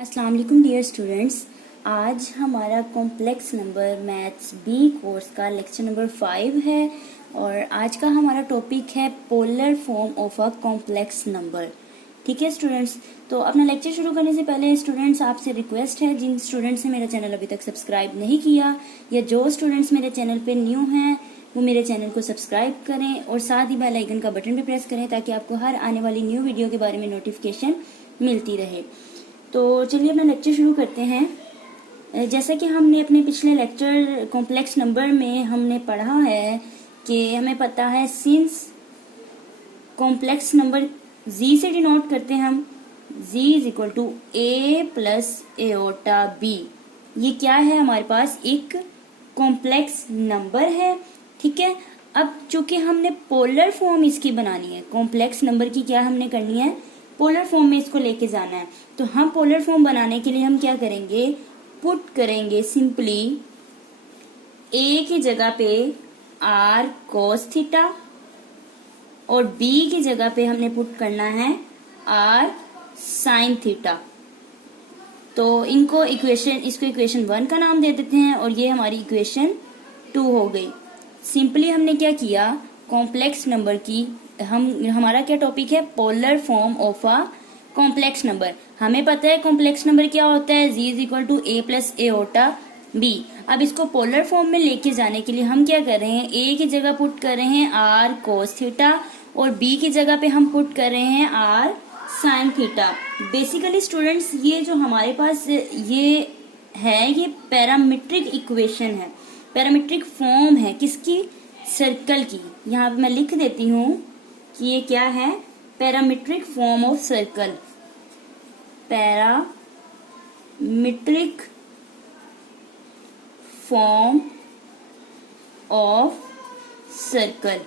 अस्सलाम वालेकुम dear students. आज हमारा complex number maths B course का लेक्चर नंबर 5 है और आज का हमारा टॉपिक है polar form of a complex number. ठीक है स्टूडेंट्स, तो अपना लेक्चर शुरू करने से पहले स्टूडेंट्स आपसे रिक्वेस्ट है, जिन स्टूडेंट्स ने मेरा चैनल अभी तक सब्सक्राइब नहीं किया या जो स्टूडेंट्स मेरे चैनल पे न्यू हैं वो मेरे चैनल को सब्सक्राइब करें और साथ ही बेल आइकन का बटन भी प्रेस करें ताकि आपको हर आने वाली न्यू वीडियो के बारे में नोटिफिकेशन मिलती रहे। तो चलिए अपना लेक्चर शुरू करते हैं। जैसा कि हमने अपने पिछले लेक्चर कॉम्प्लेक्स नंबर में हमने पढ़ा है कि हमें पता है सिंस कॉम्प्लेक्स नंबर z से डिनोट करते हैं हम, z is equal to a plus iota b। ये क्या है, हमारे पास एक कॉम्प्लेक्स नंबर है। ठीक है, अब चूंकि हमने पोलर फॉर्म इसकी बनानी है, कॉम्प्लेक्स नंबर की क्या हमने करनी है, पोलर फॉर्म में इसको लेके जाना है। तो हम पोलर फॉर्म बनाने के लिए हम क्या करेंगे, पुट करेंगे सिंपली a की जगह पे r cos थीटा और b की जगह पे हमने पुट करना है r sin थीटा। तो इसको इक्वेशन 1 का नाम दे देते हैं और ये हमारी इक्वेशन 2 हो गई। सिंपली हमने क्या किया, कॉम्प्लेक्स नंबर की हमारा क्या टॉपिक है, polar form of a complex number. हमें पता है कॉम्प्लेक्स नंबर क्या होता है, z is equal to a plus iota b। अब इसको पोलर फॉर्म में लेके जाने के लिए हम क्या कर रहे हैं, a की जगह पुट कर रहे हैं r cos थीटा और b की जगह पे हम पुट कर रहे हैं r sin theta. Basically students ये जो हमारे पास ये है, ये पैरामीट्रिक इक्वेशन है, पैरामीट्रिक फॉर्म है किसकी, सर्कल की। यहाँ पे मैं लिख देती हूँ कि ये क्या है, parametric form of circle, parametric form of circle.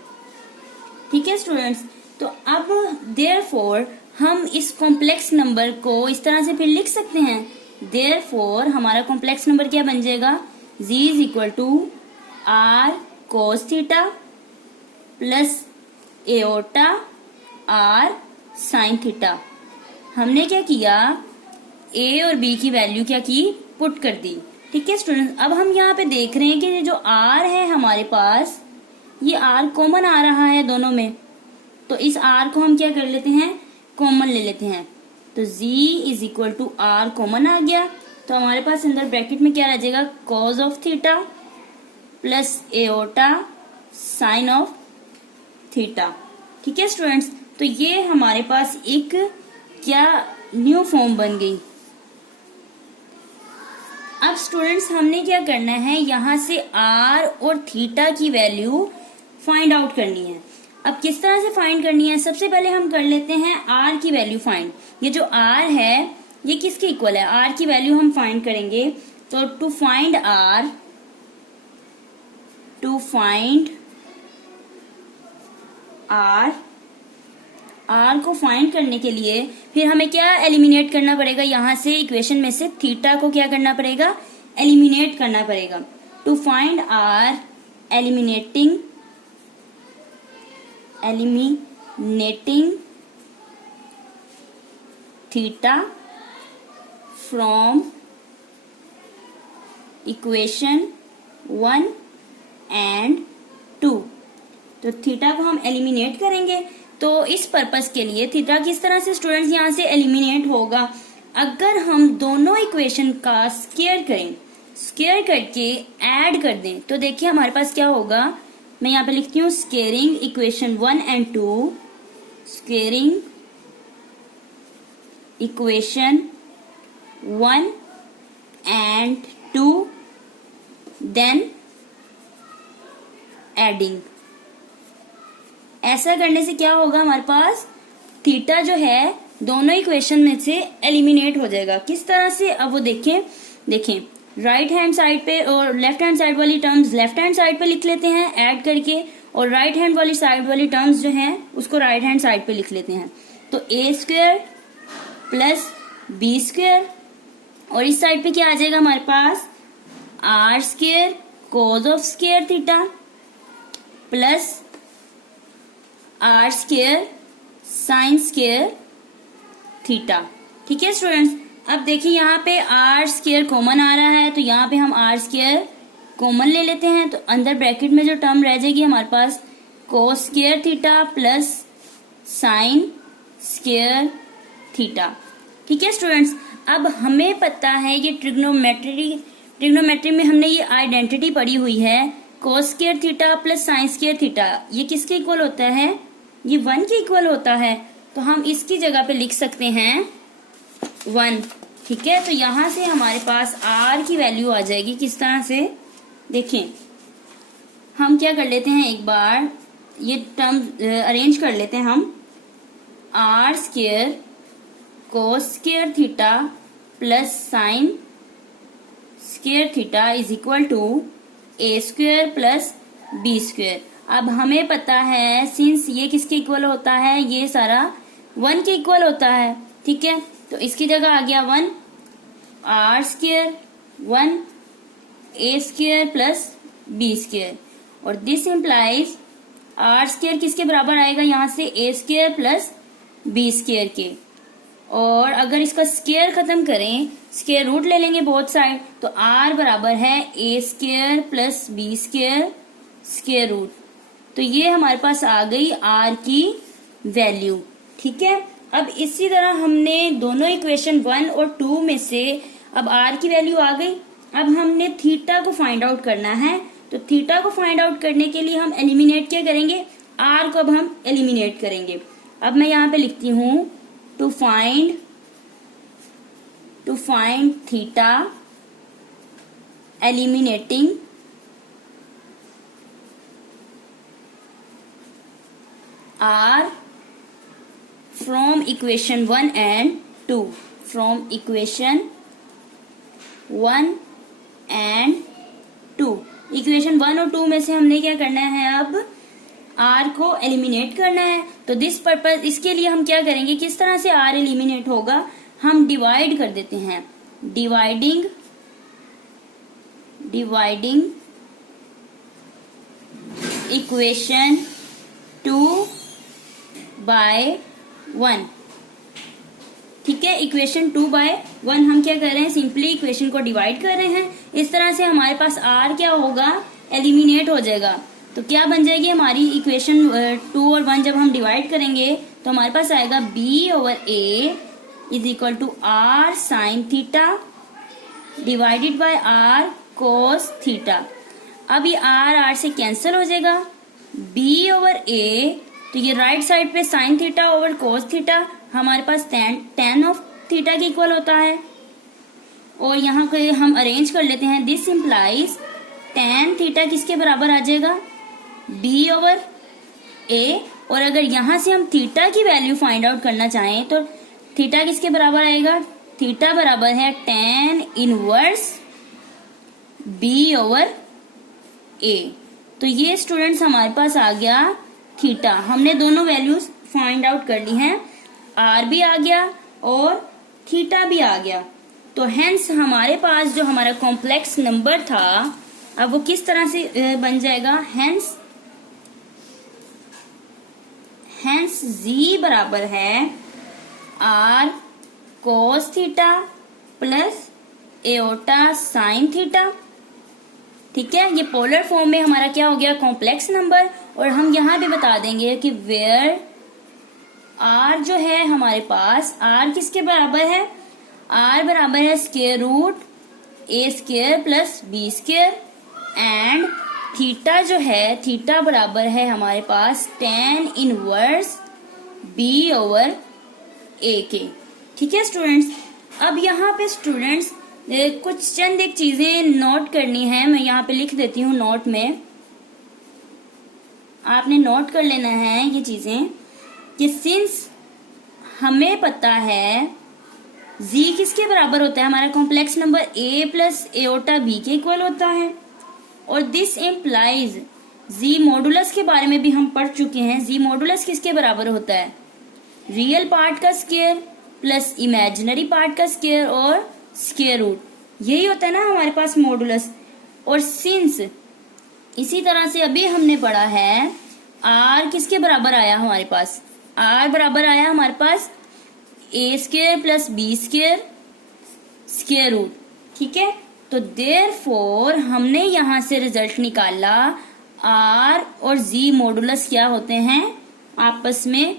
ठीक है स्टूडेंट्स, तो अब देयरफॉर हम इस कॉम्प्लेक्स नंबर को इस तरह से फिर लिख सकते हैं। देयरफॉर हमारा कॉम्प्लेक्स नंबर क्या बन जाएगा, z is equal to r cos theta plus iota r sin theta. हमने क्या किया, a और b की वैल्यू क्या की, पुट कर दी। ठीक है स्टूडेंट्स, अब हम यहाँ पे देख रहे हैं कि जो r है हमारे पास, ये r कॉमन आ रहा है दोनों में, तो इस r को हम क्या कर लेते हैं, कॉमन ले लेते हैं। तो z is equal to r common आ गया, तो हमारे पास अंदर ब्रैकेट में क्या रह जाएगा, cos of theta plus iota sine of theta. ठीक है स्टूडेंट्स, तो ये हमारे पास एक क्या न्यू फॉर्म बन गई। अब स्टूडेंट्स हमने क्या करना है, यहाँ से r और थीटा की वैल्यू फाइंड आउट करनी है। अब किस तरह से फाइंड करनी है, सबसे पहले हम कर लेते हैं r की वैल्यू फाइंड। ये जो r है ये किसके इक्वल है, r की वैल्यू हम फाइंड करेंगे। तो टू फाइंड r को फाइंड करने के लिए फिर हमें क्या एलिमिनेट करना पड़ेगा, यहाँ से इक्वेशन में से थीटा को क्या करना पड़ेगा, एलिमिनेट करना पड़ेगा। To find r eliminating theta from equation 1 and 2। तो थीटा को हम एलिमिनेट करेंगे। तो इस पर्पस के लिए थीटा किस तरह से स्टूडेंट्स यहाँ से एलिमिनेट होगा, अगर हम दोनों इक्वेशन का स्क्वायर करें, स्क्वायर करके ऐड कर दें, तो देखिए हमारे पास क्या होगा। मैं यहाँ पे लिखती हूँ squaring equation 1 and 2, squaring equation 1 and 2, then adding. ऐसा करने से क्या होगा, हमारे पास थीटा जो है दोनों इक्वेशन में से एलिमिनेट हो जाएगा। किस तरह से, अब वो देखें राइट हैंड साइड पे और लेफ्ट हैंड साइड वाली टर्म्स लेफ्ट हैंड साइड पे लिख लेते हैं ऐड करके, और राइट हैंड वाली साइड वाली टर्म्स जो हैं उसको राइट हैंड साइड पे लिख लेते हैं। तो a square plus b square, और इस साइड पे क्या आ जाएगा हमारे पास, r square cos of square theta plus r square sine square theta. ठीक है स्टूडेंट्स, अब देखिए यहाँ पे आर स्क्वायर कॉमन आ रहा है, तो यहाँ पे हम आर स्क्वायर कॉमन ले लेते हैं, तो अंदर ब्रैकेट में जो टर्म रह जाएगी हमारे पास cos square theta plus sine square theta. ठीक है स्टूडेंट्स, अब हमें पता है ये ट्रिग्नोमेट्री में हमने ये आइडेंटिटी पढ़ी हुई है, कोस square theta plus sine square theta ये किसके इक्वल होता है, ये 1 के इक्वल होता है, तो हम इसकी जगह पे लिख सकते हैं 1। ठीक है, तो यहां से हमारे पास r की वैल्यू आ जाएगी किस तरह से, देखें हम क्या कर लेते हैं, एक बार ये टर्म अरेंज कर लेते हैं हम, R square cos square theta plus sine square theta is equal to A square plus B square. अब हमें पता है सिंस ये किसके इक्वल होता है, ये सारा 1 के इक्वल होता है। ठीक है, तो इसकी जगह आ गया 1 R square 1 A square plus B square, और दिस इम्प्लाइज आर स्क्वायर किसके बराबर आएगा, यहाँ से A square plus B square के, और अगर इसका स्क्वायर खत्म करें, स्क्वायर रूट ले लेंगे बोथ साइड, तो आर बराबर है A square plus B square square root. तो ये हमारे पास आ गई आर की वैल्यू। ठीक है, अब इसी तरह हमने दोनों इक्वेशन 1 और 2 में से अब आर की वैल्यू आ गई, अब हमने थीटा को फाइंड आउट करना है, तो थीटा को फाइंड आउट करने के लिए हम एलिमिनेट क्या करेंगे, आर को अब हम एलिमिनेट करेंगे। अब मैं यहाँ पे लिखती हूँ to find theta eliminating R from equation 1 and 2, from equation 1 and 2। Equation 1 और 2 में से हमने क्या करना है, अब आर को एलिमिनेट करना है। तो दिस पर्पज, इसके लिए हम क्या करेंगे, किस तरह से आर एलिमिनेट होगा, हम डिवाइड कर देते हैं, डिवाइडिंग इक्वेशन 2 बाय 1। ठीक है, इक्वेशन 2 बाय 1 हम क्या कर रहे हैं, सिंपली इक्वेशन को डिवाइड कर रहे हैं। इस तरह से हमारे पास आर क्या होगा, एलिमिनेट हो जाएगा। तो क्या बन जाएगी हमारी इक्वेशन 2 और 1 जब हम डिवाइड करेंगे तो हमारे पास आएगा b over a is equal to R sine theta divided by R cos theta. अब ये आर से कैंसिल हो जाएगा, b ओवर a, तो ये राइट साइड पे sine theta over cos theta हमारे पास tan ऑफ थीटा के इक्वल होता है, और यहाँ को हम अरेंज कर लेते हैं, दिस इम्प्लाइज tan थीटा किसके बराबर आ जाएगा, b ओवर a, और अगर यहाँ से हम थीटा की वैल्यू फाइंड आउट करना चाहें तो थीटा किसके बराबर आएगा, थीटा बराबर है tan inverse b over a। तो ये स्टूडेंट्स हमारे पास आ गया थीटा, हमने दोनों वैल्यूज फाइंड आउट कर ली हैं, आर भी आ गया और थीटा भी आ गया। तो हेंस हमारे पास जो हमारा कॉम्प्लेक्स नंबर था अब वो किस तरह से बन जाएगा, हेंस z बराबर है R cos theta plus iota sine theta. ठीक है, ये पोलर फॉर्म में हमारा क्या हो गया, कॉम्प्लेक्स नंबर। और हम यहाँ पे बता देंगे कि वेयर आर जो है हमारे पास, आर किसके बराबर है, आर बराबर है square root A square plus B square, and theta जो है, थीटा बराबर है हमारे पास tan inverse B over A के। ठीक है स्टूडेंट्स, अब यहाँ पे स्टूडेंट्स कुछ चंद एक चीजें नोट करनी है, मैं यहाँ पे लिख देती हूँ नोट में, आपने नोट कर लेना है ये चीजें कि सिंस हमें पता है z किसके बराबर होता है, हमारा complex number a plus iota b के इक्वल होता है, और दिस इम्प्लाइज z मॉडुलस के बारे में भी हम पढ़ चुके हैं, z मॉडुलस किसके बराबर होता है, रियल पार्ट का स्क्वायर प्लस इमेजिनरी पार्ट का स्क्वायर और स्क्वायर रूट, यही होता है ना हमारे पास मॉडुलस। और सिंस इसी तरह से अभी हमने पढ़ा है r किसके बराबर आया हमारे पास, r बराबर आया हमारे पास A square plus B square square root, ठीक है। तो देयरफॉर हमने यहां से रिजल्ट निकाला आर और जी मॉडुलस क्या होते हैं, आपस में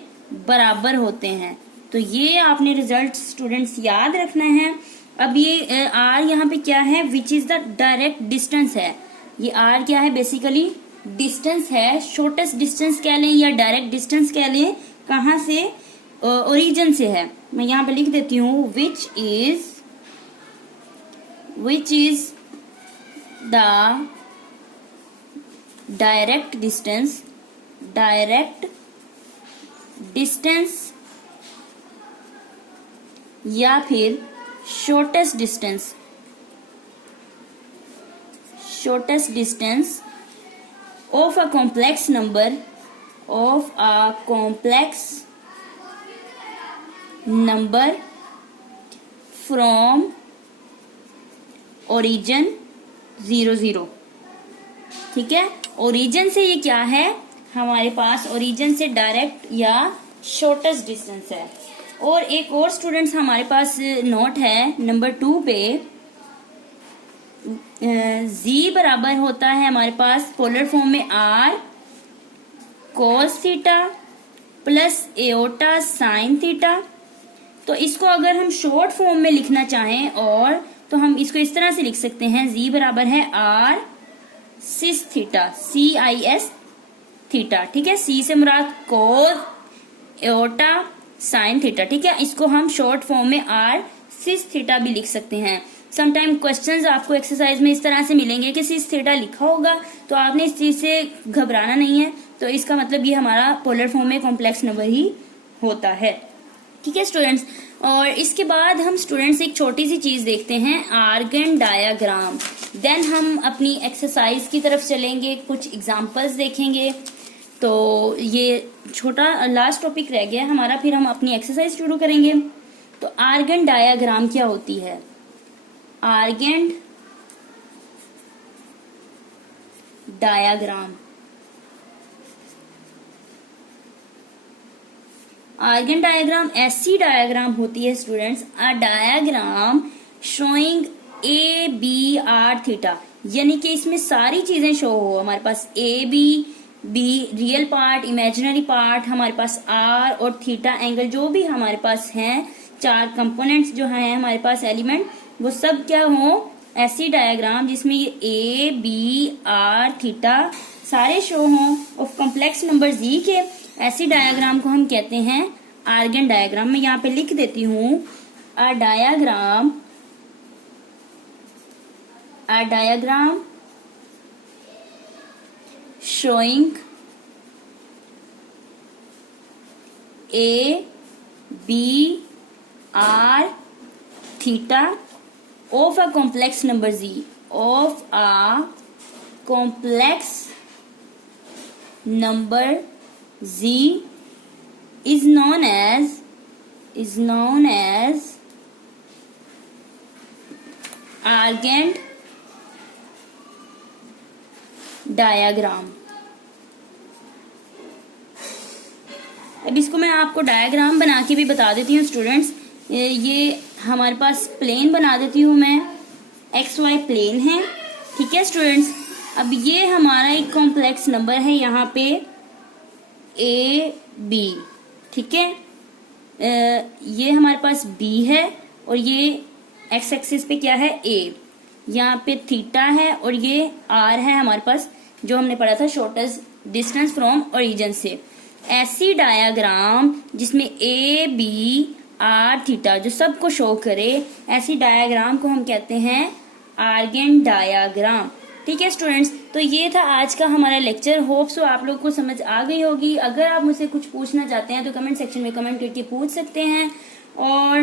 बराबर होते हैं। तो ये आपने रिजल्ट स्टूडेंट्स याद रखना है। अब ये आर यहाँ पे क्या है, which is the direct distance है। ये आर क्या है, बेसिकली डिस्टेंस है, शॉर्टेस्ट डिस्टेंस कह लें या डायरेक्ट डिस्टेंस कह लें, कहाँ से, ओरिजिन से है। मैं यहाँ पे लिख देती हूँ which is the direct distance या फिर shortest distance of a complex number from origin 0, ठीक है। ओरिजिन से ये क्या है, हमारे पास ओरिजिन से डायरेक्ट या शॉर्टेस्ट डिस्टेंस है। और एक और स्टूडेंट्स हमारे पास नोट है नंबर 2 पे, जी बराबर होता है हमारे पास पोलर फॉर्म में R cos theta plus iota sine theta. तो इसको अगर हम शॉर्ट फॉर्म में लिखना चाहें और तो हम इसको इस तरह से लिख सकते हैं, जी बराबर है R cis theta, CIS theta, ठीक है। सी से मुराद कोस एओटा साइन थीटा, ठीक है। इसको हम शॉर्ट फॉर्म में आर सिस थीटा भी लिख सकते हैं। समटाइम क्वेश्चंस आपको एक्सरसाइज में इस तरह से मिलेंगे कि सिस थीटा लिखा होगा, तो आपने इस चीज से घबराना नहीं है। तो इसका मतलब ये हमारा पोलर फॉर्म में कॉम्प्लेक्स नंबर ही होता है, ठीक है स्टूडेंट्स। और इसके बाद हम स्टूडेंट्स एक छोटी सी चीज देखते हैं, आर्गन डायाग्राम। देन हम अपनी एक्सरसाइज की तरफ चलेंगे, कुछ एग्जांपल्स देखेंगे। तो ये छोटा लास्ट टॉपिक रह गया हमारा, फिर हम अपनी एक्सरसाइज शुरू करेंगे। तो आर्गन डायाग्राम क्या होती है, आर्गन डायाग्राम ऐसी डायाग्राम होती है students, a diagram showing A B R theta, यानी कि इसमें सारी चीजें शो हो, हमारे पास A B real part, imaginary part, हमारे पास आर और थीटा एंगल जो भी हमारे पास हैं, 4 कंपोनेंट्स जो हैं हमारे पास एलिमेंट, वो सब क्या हो, ऐसी डायग्राम जिसमें ये ए बी आर थीटा सारे शो हों ऑफ कॉम्प्लेक्स नंबर जी के, ऐसी डायग्राम को हम कहते हैं आर्गन डायग्राम। मैं यहाँ पे लिख देती हूँ, a diagram showing A, B, R, theta of a complex number Z, of a complex number Z is known as argand diagram. अब इसको मैं आपको डायग्राम बना के भी बता देती हूँ स्टूडेंट्स। ये हमारे पास प्लेन बना देती हूँ मैं, XY प्लेन है, ठीक है स्टूडेंट्स। अब ये हमारा एक कॉम्प्लेक्स नंबर है यहाँ पे AB, ठीक है। ये हमारे पास B है और ये X एक्सिस पे क्या है A, यहाँ पे थीटा है और ये R है हमारे पास, जो हमने पढ़ा था शॉर्टेस्ट डिस्टेंस फ्रॉम ओरिजिन से। ऐसी डायग्राम जिसमें A, B, R, थीटा जो सबको शो करे, ऐसी डायग्राम को हम कहते हैं आर्गन डायग्राम, ठीक है स्टूडेंट्स। तो ये था आज का हमारा लेक्चर। होप सो आप लोग को समझ आ गई होगी। अगर आप मुझसे कुछ पूछना चाहते हैं तो कमेंट सेक्शन में कमेंट करके पूछ सकते हैं। और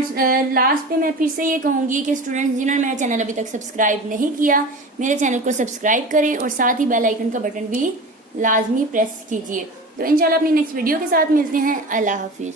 लास्ट पे मैं फिर से ये कहूंगी कि स्टूडेंट्स जिन्होंने मेरा चैनल अभी तक सब्सक्राइब नहीं किया, मेरे चैनल को सब्सक्राइब करें और साथ ही बेल आइकन का बटन भी लाजमी प्रेस कीजिए। तो इंशाल्लाह अपनी नेक्स्ट वीडियो के साथ मिलते हैं। अल्लाह हाफिज।